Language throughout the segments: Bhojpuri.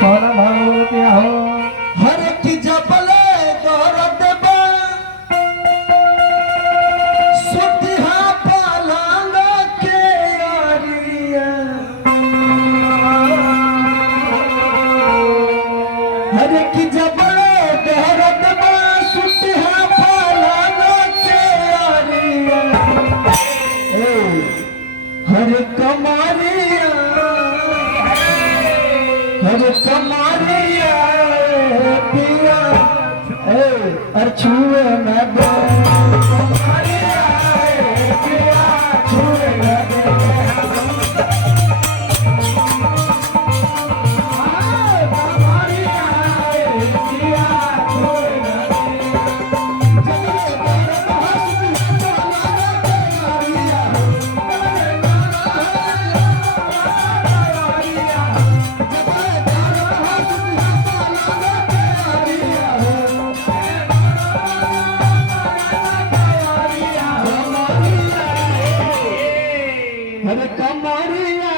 सोना भगवती हो हर की जबले दौरत बा सुतिहा पालांग के यारिया हर की जबले दौरत बा सुतिहा पालांग के यारिया हर कमारिया हर कमारिया पिया छुए न दे कमारिया पिया छुए न दे कमारिया पिया छुए न हर कमारिया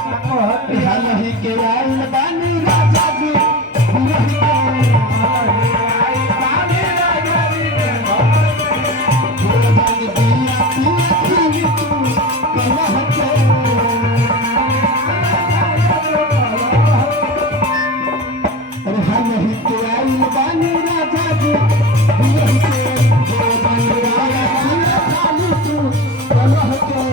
नहीं के आइल बानी राजा जी नहीं के आइल बानी राजा जी भगवान दिया पिया तू कहते अरे हम नहीं के आइल बानी राजा जी नहीं के भगवान दिया खाली तू कहते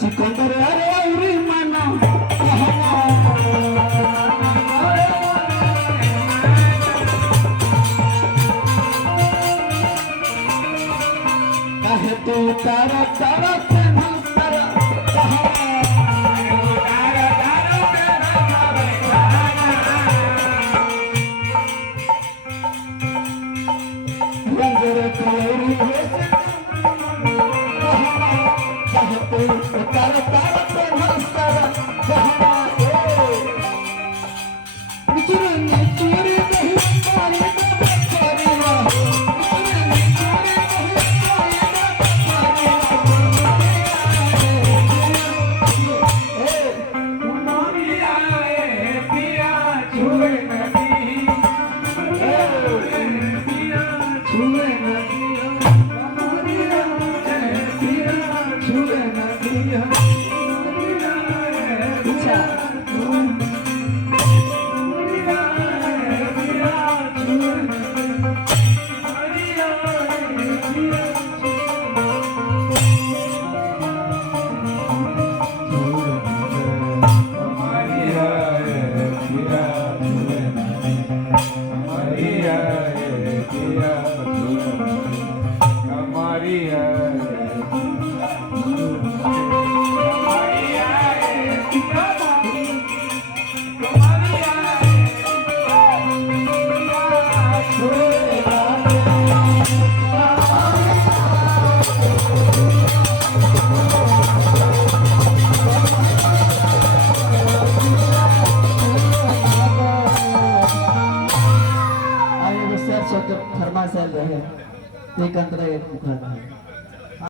सिकंदर अरे माना कहे तू तारा तारा से तारा तारा तारा पास आयल रहे एक अंतरा एक मुखर रहे